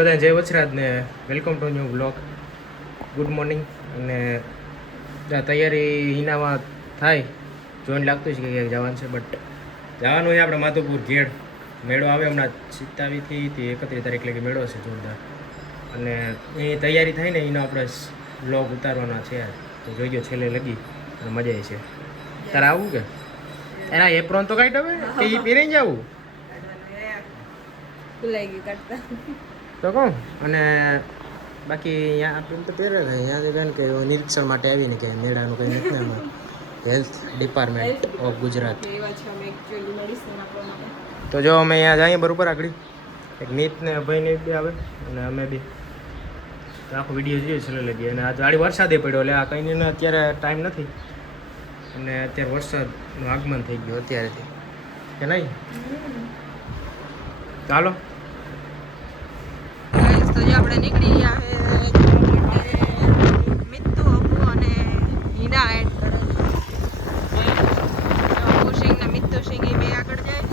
બધા જય વચરાજ ને welcome to new blog. Good morning. અને તૈયારી હિનામાં થાય જોઈને લાગતું છે કે ક્યાંક જવાનું છે, બટ જવાનું હોય આપણે માધવપુર ઘેડ મેળો આવે હમણાં 27થી 31 તારીખ લગી મેળો છે જોરદાર. અને એની તૈયારી થાય ને એનો આપણે બ્લોગ ઉતારવાના છે, તો જોઈજો છેલ્લે લગી અને મજા આવી છે. તારે આવું કે એના એપ્રોન તો કાઢ હવે કે એ પહેરીને જવું તો કહું. અને બાકી અહીંયા આપણે તો પહેરે થાય અહીંયાથી બેન કે નિરીક્ષણ માટે આવીને કે મેળાનું કંઈ નથી ને એમાં હેલ્થ ડિપાર્ટમેન્ટ ઓફ ગુજરાત. તો જો અમે અહીંયા જઈએ બરાબર આગળ એક નીત ને ભાઈને બી આવે અને અમે બી આખો વિડીયો જોઈએ છેલ્લે લગી. અને આ ગાડી વરસાદે પડ્યો એટલે આ કંઈ ને અત્યારે ટાઈમ નથી અને અત્યારે વરસાદનું આગમન થઈ ગયું અત્યારેથી કે નહીં. ચાલો તો જે આપણે નીકળી ગયા મિત્તુ અપુ અને હિના એડ કરે અપુ સિંહ ને મિત્તુ સિંહ એ બે આગળ જાય.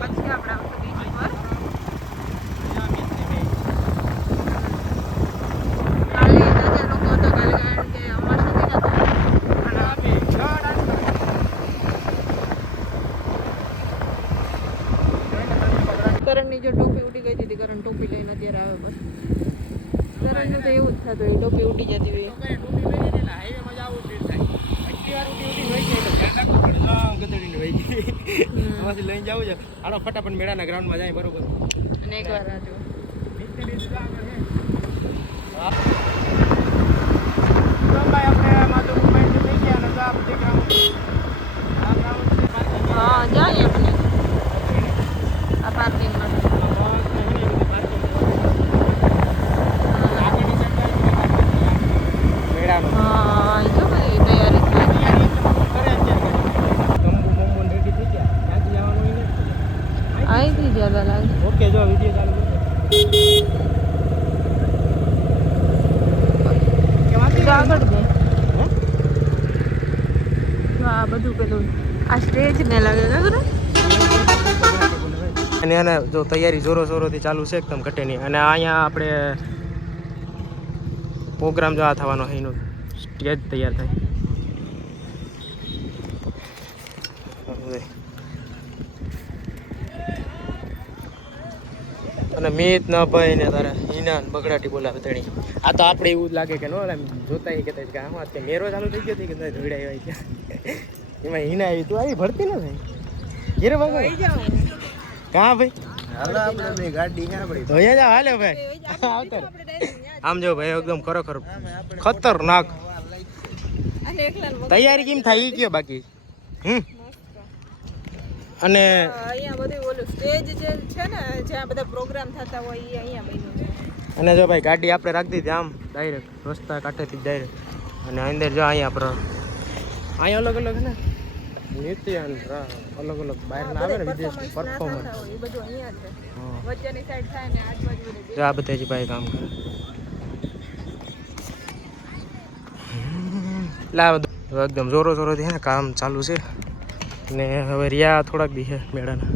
પછી આપણે આવશું બીચ પર. કાલે બધા લોકો તો કાલે કારણ કે અમાર સાથે નતા. કરણની જો ટોપી ઉડી ગઈ હતી, કરણ ટોપી લઈને અત્યારે આવે. બસ કરણનું તો એવું જ થતું, એ ટોપી ઉડી જતી હોય. લઈને જવું છે આનો ફટાફટ મેળાના ગ્રાઉન્ડમાં જાય બરોબર. અને એકવાર આ જો હા જાય આપણે આ પાર્કિંગમાં. હા જો બધી તૈયારી અહીંથી જ્યાદા લાગે. ઓકે જો વિડીયો ચાલુ આગળ જાય. આ બધું પેલું આ સ્ટેજ ને લાગે ખબર. અને એને જો તૈયારી જોરો જોરોથી ચાલુ છે એકદમ ઘટે નહીં. અને અહીંયા આપણે પ્રોગ્રામ જો આ થવાનો છે એનો સ્ટેજ તૈયાર થાય. અને મીત ન ભાઈ ને તારા હિના બગડાટી બોલાવે તણી. આ તો આપણે એવું જ લાગે કે નો જોતા કહેતા કે આમાં કે મેરો ચાલુ થઈ ગયો કે ધોઈડા આવી ગયા એમાં હિના આવી. તું આવી ભરતી ન થાય ઘેરે ભાગો કાં ભાઈ હાલે ભાઈ આવતર. આમ જો ભાઈ એકદમ ખરેખર ખતરનાક તૈયારી કેમ થાય એ કયો બાકી. અને અહીંયા બધું ઓલું સ્ટેજ જે છે ને જ્યાં બધા પ્રોગ્રામ થતા હોય એ અહીંયા બન્યું છે. અને જો ભાઈ ગાડી આપણે રાખી દીધી આમ ડાયરેક્ટ રસ્તા કાંઠેથી ડાયરેક્ટ. અને અંદર જો અહીંયા આપણે અહીંયા અલગ અલગ ને નૃત્ય અલગ અલગ બહારના આવે ને વિદેશ પરફોર્મન્સ એ બધું અહીંયા છે. વચ્ચેની સાઈડ થાય ને આજુબાજુ જો આ બધા જ ભાઈ કામ કરે. લા એકદમ જોરો જોરોથી હે ને કામ ચાલુ છે. ને હવે રિયા થોડાક બી છે મેળાના.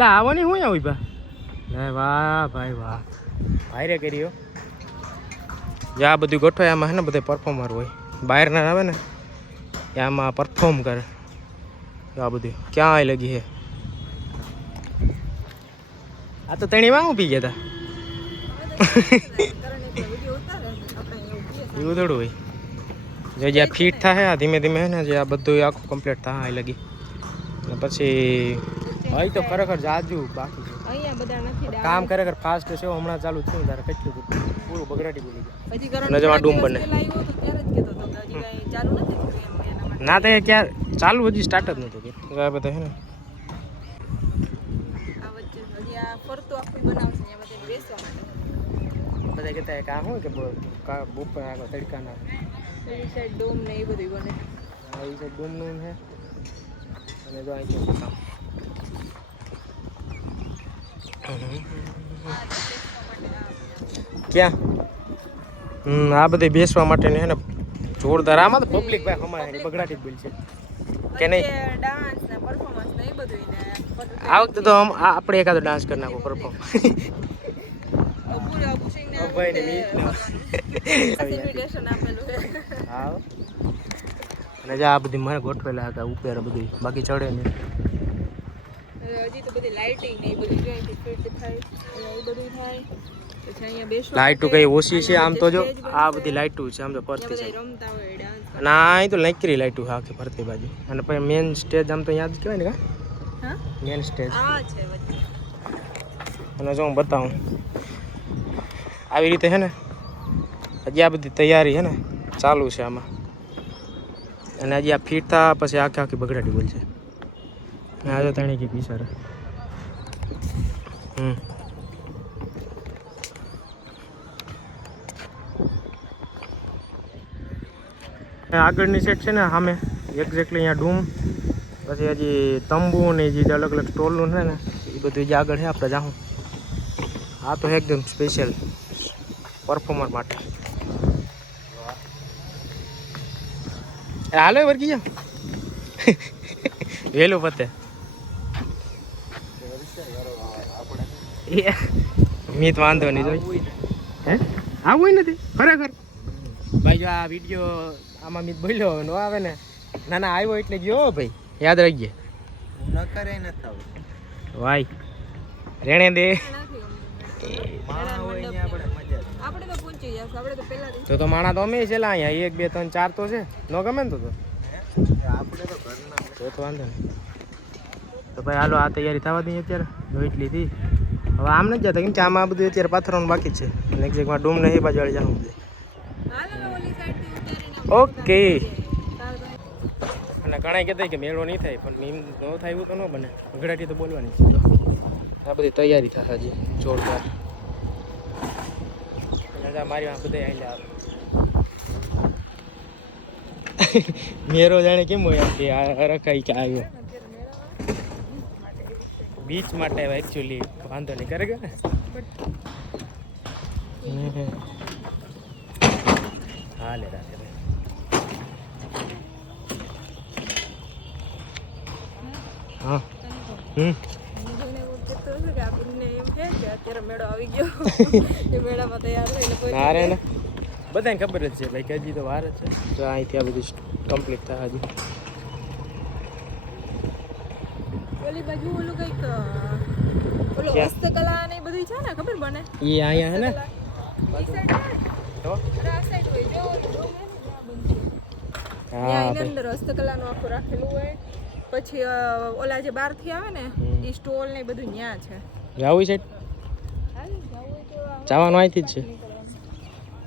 લા આવવાની હું આવી બા લે વાહ ભાઈ વાહ ભાઈ રે કર્યો. જ્યાં બધું ગોઠવાય આમાં છે ને બધા પરફોર્મર હોય બહારના આવે ને આમાં પરફોર્મ કરે. આ બધું ક્યાં આવી લગી છે. આ તો તણીમાં ઊભી ગયા હતા એવું થોડું હોય. જો જ્યાં ફીટ થાય આ ધીમે ધીમે ને જે આ બધું આખું કમ્પ્લીટ થાય આવી લગી. અને પછી અહીં તો ખરેખર જાજુ બાકી છે. અહીંયા બધા નથી કામ ખરેખર ફાસ્ટ છે. હમણાં ચાલુ થયું તારે કેટલું પૂરું બગડાટી બોલી ગયું. પછી કરણ જવા ડૂમ બને આવ્યો તો ત્યારે જ કહેતો હતો કે હજી કાંઈ ચાલુ નથી થયું એના માટે. ના તો ક્યાં ચાલુ હજી સ્ટાર્ટ જ નહોતું કે આ બધા છે ને આ વચ્ચે હજી આ ફરતું આખું બનાવશે એમાં તેને બેસવા માટે. બધા કહેતા કે આ શું કે બપોર આગળ તડકાના એની સાઈડ ડોમ ને એ બધું બને. આ એ સાઈડ ડૂમનું છે. અને જો અહીં કામ ક્યાં આ બધી બેસવા માટેની હે ને જોરદાર. આમાં તો પબ્લિક ભાઈ અમારે બગડાટી જ બોલ છે કે નહીં. ડાન્સ ને પરફોર્મન્સ ને એ બધું ને આ વખતે તો આપણે એકાદો ડાન્સ કરી નાખો પરફોર્મ. પૂરા પુશિંગ ને ભાઈ ને ઇન્વિટેશન આપેલું છે. હા અને જે આ બધી મને ગોઠવેલા હતા ઉપર બધી બાકી ચડે ને હજી તો બધી લાઇટિંગ ને એ બધું જોઈ ફિટ થાય એ બધું થાય. પછી અહીંયા બેસવા લાઇટો કઈ ઓછી છે આમ તો જો આ બધી લાઇટો છે આમ તો ફરતી છે. રમતા હોય ડાન્સ. અને આ અહીં તો લંકરી લાઇટો આખી ફરતી બાજુ. અને પછી મેન સ્ટેજ આમ તો યાદ કહેવાય ને કા હા મેન સ્ટેજ. આ છે વચ્ચે. અને જો હું બતાવું આવી રીતે હે ને હજી આ બધી તૈયારી હે ને ચાલુ છે આમાં. અને હજી આ ફીટ થા પછી આખી બગડાટી બોલ છે. આજે તણી કે પીસર આગળની સેટ છે ને સામે એક્ઝેક્ટલી અહીંયા ડૂમ પછી હજી તંબુ ને જે અલગ અલગ સ્ટોલનું છે ને એ બધું જે આગળ છે આપણે જાઉં. આ તો એકદમ સ્પેશિયલ પરફોર્મર માટે. હાલો વર્ગી જાઓ વહેલું પતે. મીત વાંધો નહીં જોઈ હે આવું નથી ખરેખર ભાઈ. જો આ વિડીયો આમાં મીત બોલ્યો નો આવે ને ના ના આવ્યો એટલે ગયો ભાઈ યાદ રાખજે. ભાઈ રેણે દે આપણે તો પહોંચી જશું. આપણે તો પહેલા તો માણા તો અમે છેલ્લા અહીંયા 1 2 3 4 તો છે ન ગમે ને તો વાંધો નહીં. તો ભાઈ હાલો આ તૈયારી થવા દઈએ અત્યારે જોઈટ લીધી. હવે આમ નથી જતા કેમ કે આમાં બધું અત્યારે પાથરવાનું બાકી છે. નેક્સ્ટમાં ડૂમ ને એ બાજુ વાળી જવું બધે. ઓકે. અને ઘણા કહેતા કે મેળો નહીં થાય પણ એમ ન થાય એવું તો ન બને. ગગડાટી તો બોલવાની છે. આ બધી તૈયારી થાય હજી જોરદાર. મારી આ બધા આવી આવે મેરો જાણે કેમ હોય કે આ રખાઈ કે આવ્યો બીચ માટે એકચ્યુઅલી વાંધો નહીં કરે ને. હા લે રાખે ભાઈ. હા અત્યારે મેળો આવી ગયો. એ મેળામાં તૈયાર થઈને ના રે ને બધાને ખબર જ છે ભાઈ કે હજી તો વાર જ છે. તો અહીંથી આ બધું કમ્પ્લીટ થાય હજી. ઓલી બાજુ ઓલું કંઈક ઓલો હસ્તકલા ને એ બધું છે ને ખબર બને એ અહીંયા હે ને ઈ સાઈડ તો આ સાઈડ હોય જો ઓલું હા એની અંદર હસ્તકલાનું આખું રાખેલું હોય. પછી ઓલા જે બહારથી આવે ને એ સ્ટોલ ને બધું ન્યા છે. જાવું છે જવાનું અહીંથી જ છે.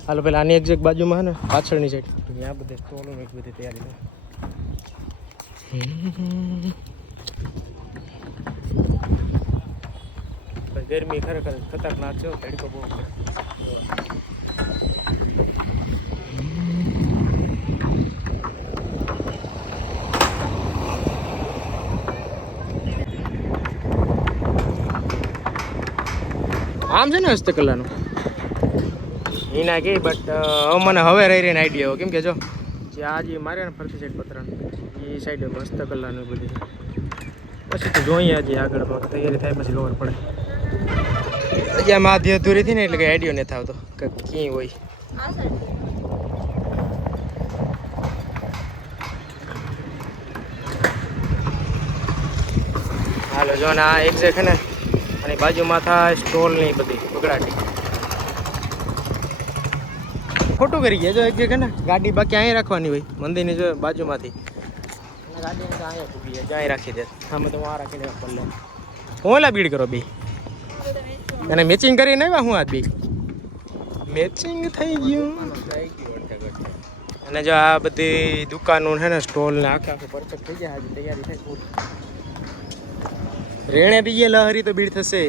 હાલો પેલા આની એક્ઝેક્ટ બાજુમાં હે ને પાછળની સાઈડ ત્યાં બધે સ્ટોલો એક બધી તૈયારી થાય. ગરમી ખરેખર ખતરનાક છે. તડકો બહુ આમ છે ને હસ્તકલાનું એના કે બટ મને હવે રહી રહીને આઈડિયા કેમ કે જો જે આ જે મારે ને ફરતી સાઈડ પતરાનું એ સાઈડ હસ્તકલાનું બધી પછી તો જોઈએ હજી આગળ તૈયારી થાય પછી ખબર પડે. હજી આમ આધી અધૂરી હતી ને એટલે કંઈ આઈડિયો નથી આવતો કે ક્યાં હોય. હાલો જો ને આ એક્ઝેક્ટ હે ને અને બાજુમાં થાય સ્ટોલ ની બધી બગડાટી ખોટું કરી ગયા. જો એક જગ્યા ને ગાડી બાકી અહીંયા રાખવાની હોય મંદિરની જો બાજુમાંથી ગાડીને તો અહીંયા પૂકી જાય ત્યાં રાખી દે. આમાં તો આ રાખીને પલ્લે ઓલા બીડ કરો બે અને મેચિંગ કરીને આવ્યા હું આ બે મેચિંગ થઈ ગયું. અને જો આ બધી દુકાનો છે ને સ્ટોલ ને આખું પરફેક્ટ થઈ જાય. આજે તૈયારી થાય પૂરી. રેણે દઈએ લહરી તો બીડ થશે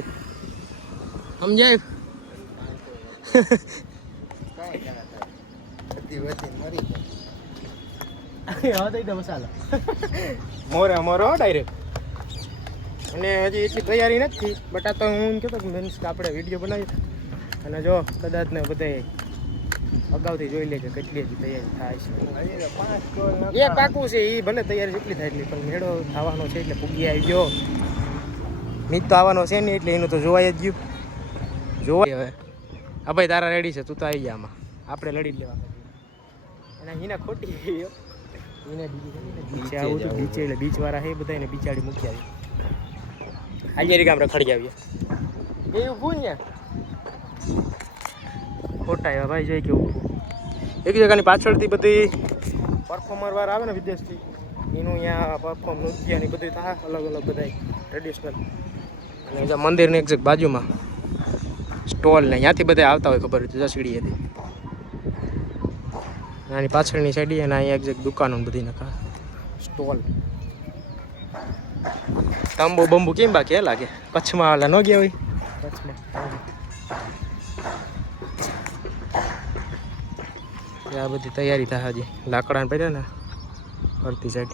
સમજાય. મોરે મોરો ડાયરેક્ટ. અને હજી એટલી તૈયારી નથી બટ આ તો હું એમ કહેતો કે મીન્સ કે આપણે વિડીયો બનાવી અને જો કદાચ ને બધે અગાઉથી જોઈ લેજો કેટલી હજી તૈયારી થાય છે. એ પાકું છે એ ભલે તૈયારી જેટલી થાય એટલી, પણ મેળો થવાનો છે એટલે પૂગી આવી ગયો. મીત તો આવવાનો છે નહીં એટલે એનું તો જોવાય જ ગયું. જોવાય હવે. હા ભાઈ તારા રેડી છે, તું તો આવી ગયા આમાં, આપણે લડી જ લેવા. અને એના ખોટી ગઈ એને બીજે આવું તો બીચે એટલે બીચવાળા છે બધા એને બિચાડી મૂકી આવી. હાજરી ગામ રખડી આવીએ એ ઊભું ને ખોટા એવા ભાઈ જોઈ કે ઊભું એક જગ્યાની પાછળથી બધી પરફોર્મર વાર આવે ને વિદેશથી એનું અહીંયા પરફોર્મ નૃત્ય ને બધું થાય અલગ અલગ બધા ટ્રેડિશનલ. અને જ્યાં મંદિરની એક બાજુમાં સ્ટોલ ને ત્યાંથી બધા આવતા હોય ખબર છે સીડીએથી આની પાછળની સાઈડ અને અહીંયા એક દુકાનો બધી નખા સ્ટોલ. તંબુ બંબુ કેમ બાકી લાગે કચ્છમાં આલા ન ગયા હોય કચ્છમાં. આ બધી તૈયારી થાય હજી લાકડાને પડ્યા ને ફરતી સાઈડ.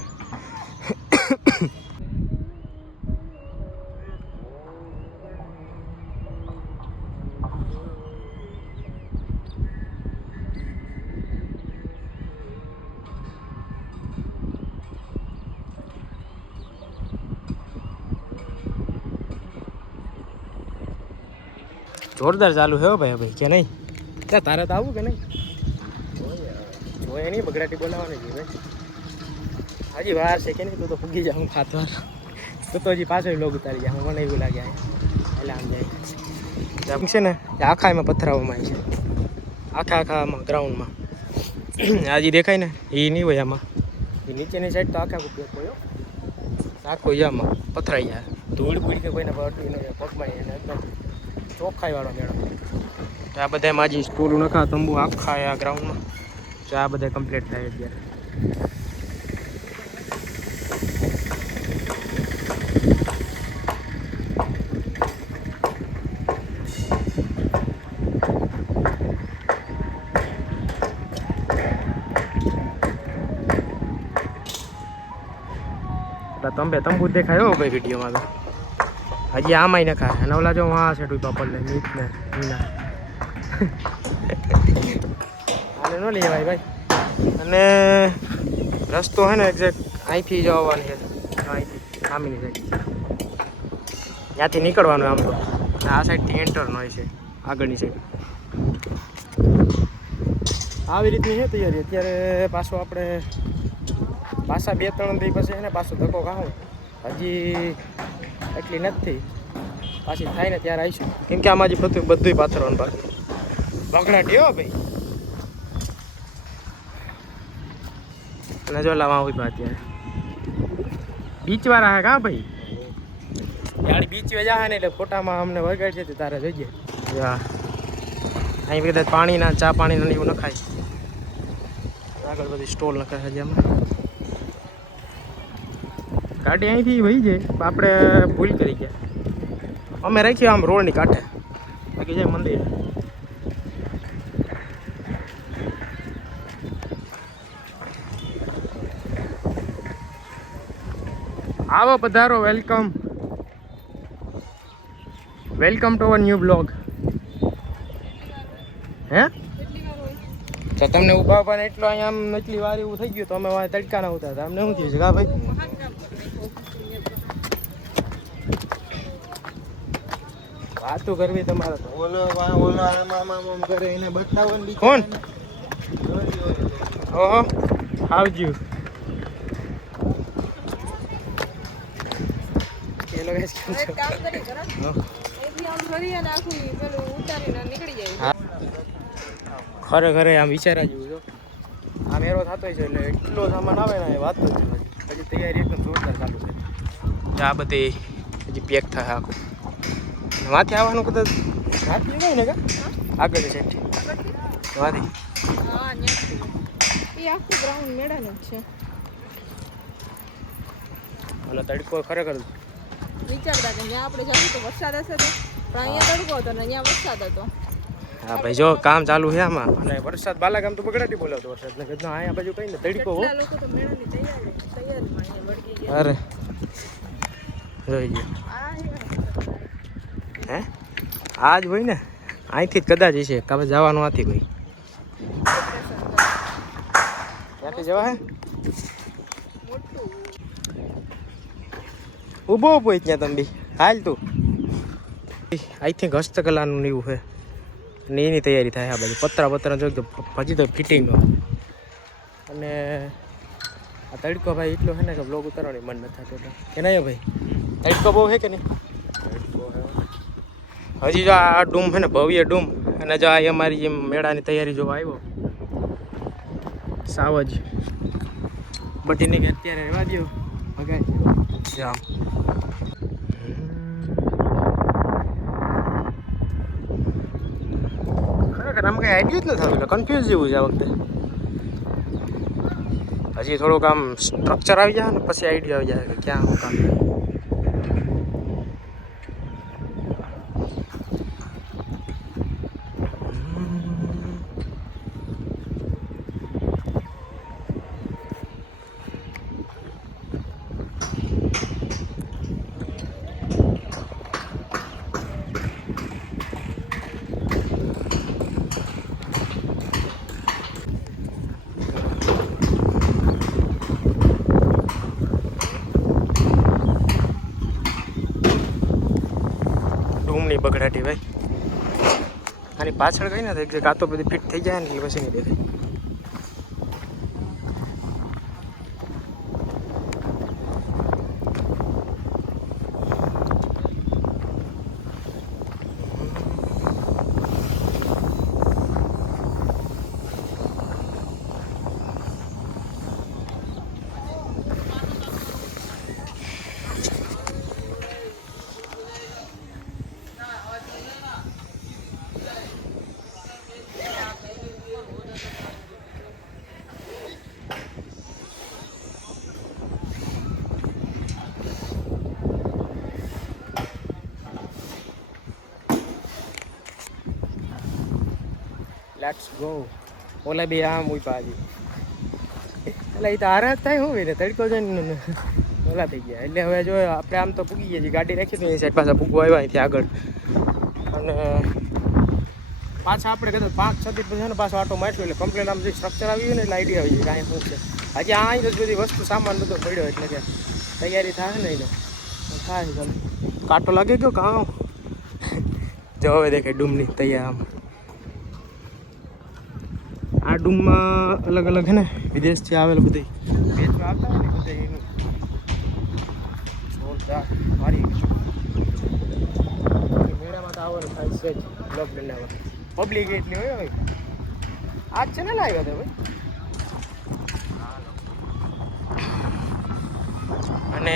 જોરદાર ચાલુ છે ભાઈ ભાઈ કે નહીં? ત્યાં તારે તો આવું કે નહીં? જોઈએ નહીં બગડાટી બોલાવવાની છે ભાઈ. હજી વાર છે કે નહીં? તું તો ફૂગી જાઉં ખાતવાર તો હજી પાછળ લોગ ઉતારી જાય મને એવું લાગે એટલે આમ જાય છે ને આખા એમાં પથરાવામાં આવે છે આખા ગ્રાઉન્ડમાં. હજી દેખાય ને એ નહીં હોય આમાં, એ નીચેની સાઈડ તો આખા ઉપયોગ હોય આખો આમાં પથરાઈ જાય. ધૂળ બૂળ કે કોઈને અટવી ન જાય પગમાં એને એકદમ ચોખ્ખાઈ વાળો મેળો. આ બધા માજી સ્કૂલ નખા તંબુ આખા આ ગ્રાઉન્ડમાં આ બધા કમ્પ્લીટ થાય અત્યારે. તંબુ દેખાય હો ભાઈ વિડીયોમાં તો. હજી આમાંય નખા અને ઓલા જો આ છે પાપડ ને મીટ ને મીના આને ન લેવાય ભાઈ. અને રસ્તો હે ને એક્ઝેક્ટ અહીંથી જવાની છે અહીંથી સામેની સાઈડ ત્યાંથી નીકળવાનું આમ તો આ સાઈડથી એન્ટરનો હોય છે આગળની સાઈડ. આવી રીતની છે તૈયારી. અત્યારે પાછો આપણે પાછા 2-3 દી પછી એને પાછો ધક્કો ખાવું હજી એટલી નથી પાછી થાય ને ત્યારે આવીશું કેમ કે આમાં હજી બધું પાથરવાનું બાકી બગડાટી હો ભાઈ. અને જો લાવા ઉભા અત્યારે બીચવાળા હે કાં ભાઈ યાર બીચ જા ને એટલે ફોટામાં અમને વગાડ છે તારે જોઈએ. હા અહીં કદાચ પાણીના ચા પાણીના એવું નખાય. આગળ બધી સ્ટોલ નખાય હજી આમાં. ગાડી અહીંથી વહી જાય આપણે ભૂલ કરી ગયા. અમે રાખીએ આમ રોડની કાંઠે બાકી જાય મંદિર. આવો પધારો welcome to our new blog. હે તો તમને ઊભા ઊભા ને એટલો અહીંયા આમ એટલી વાર એવું થઈ ગયું તો અમે તડકા ના ઉતારતા. અમને શું થયું છે કા ભાઈ? વાતું કરવી તમારે તો. ઓલો આમ કરે એને બતાવો ને. કોણ? ઓહો આવજો. ખરેખર આમ વિચારા જેવું છો. આ મેરો થતો છે એટલે એટલો સામાન આવે ને એ વાત જ છે. હજી તૈયારી એકદમ જોરદાર ચાલુ છે. આ બધી હજી પેક થાય આખું. માથે આવવાનું કદાચ રાત્રિ નહીં ને કા આગળ સાઈડ વાથી આખું ગ્રાઉન્ડ મેળાનું જ છે. અને તડકો ખરેખર વિચારતા કે જ્યાં આપણે જવું તો વરસાદ હશે તો પણ અહીંયા તડકો હતો ને અહીંયા વરસાદ હતો. હા ભાઈ જો કામ ચાલુ છે આમાં. અને વરસાદ બાલાગામ તો બગડાટી બોલાવતો વરસાદ ને કીધું અહીંયા બાજુ કઈ ને તડકો હો. લોકો તો મેળાની તૈયારીમાં અહીંયા વળગી ગયા. અરે જોઈ ગયો હે આજ હોય ને અહીંથી જ કદાચ છે કાલે જવાનું આથી કોઈ આથી જવા હે મોટું ઊભો ઊભો ત્યાં તમે બી હાલ તું આઈ થિંક હસ્તકલાનું ને એવું છે ને એની તૈયારી થાય આ બાજુ પતરા જો હજી તો ફિટિંગ અને આ તડકો ભાઈ એટલો છે ને કે બ્લોગ ઉતારવાની મન નથી થતું કે નહીં ભાઈ તડકો બહુ છે કે નહીં હજી જો આ ડૂમ છે ને ભવ્ય ડૂમ અને જો આ અમારી જેમ મેળાની તૈયારી જોવા આવ્યો સાવજ બટીને કે અત્યારે રહેવા દો ભગાય જામ ખરેખર આમ કંઈ આઈડિયા જ નથી થતું કન્ફ્યુઝ જેવું છે આ વખતે હજી થોડુંક આમ સ્ટ્રક્ચર આવી જાય ને પછી આઈડિયા આવી જાય કે ક્યાં શું કામ ડૂમની બગડાટી ભાઈ આની પાછળ કઈ ના થાય કાં તો બધી ફિટ થઈ જાય ને એટલે પછી નહીં દેખાય લેટ્સ ગો ઓલા બી આમ ઉભા હજી એટલે એ તો આરાજ થાય શું ભાઈ તડકો જઈને ઓલા થઈ ગયા એટલે હવે જો આપણે આમ તો પૂગી ગયા છીએ ગાડી રાખી તો એ સાઈડ પાછા પૂગવા આવ્યા અહીંથી આગળ અને પાછા આપણે કદાચ 5-6 દિવસ પછી ને પાછો આટો માર્યો એટલે કમ્પ્લેન આમ જે સ્ટ્રક્ચર આવી ગયું ને એટલે આઈડિયા આવી જાય કાંઈ શું છે હજી આ જ બધી વસ્તુ સામાન બધો પડ્યો એટલે કે તૈયારી થાય ને એને થાય ચાલો કાંટો લાગે ગયો કાં જો હવે દેખાય ડૂમની તૈયાર આમ આ ડૂમમાં અલગ અલગ છે ને વિદેશથી આવેલું બધી વેચવા આવતા હોય ને બધા એનું જોરદાર મારી મેળામાં તો આવવાનું થાય છે જ બ્લોગ બનાવવા પબ્લિક એટલી હોય ભાઈ આજ છે ને લાવ્યા હતા ભાઈ અને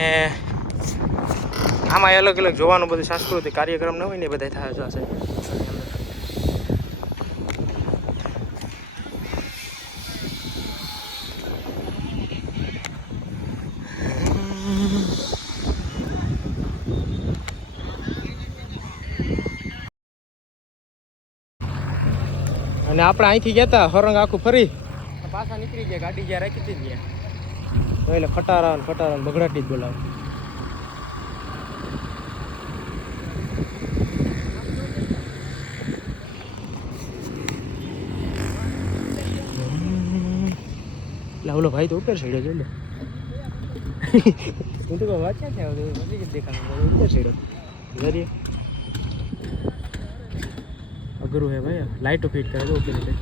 આમાં અલગ અલગ જોવાનું બધું સાંસ્કૃતિક કાર્યક્રમ ન હોય ને એ બધા થાય જશે અને આપણે અહીંથી ગયા હતા હરંગ આખું ફરી પાછા નીકળી ગયા ગાડી જ્યાં રાખી હતી ગયા એટલે ખટારા બગડાટી જ બોલાવે એટલે ઓલો ભાઈ તો ઉપર સાઈડે જોઈ લે હું તો વાંચ્યા છે દેખાડું ઉપર સાઈડે જરીએ અઘરું હે ભાઈ લાઇટો ફિટ કરે તો રીતે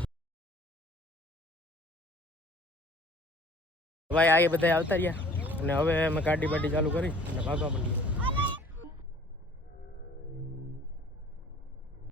ભાઈ આ એ બધા આવતા રહ્યા અને હવે અમે ગાડી ચાલુ કરી અને ભાગવા માંડીએ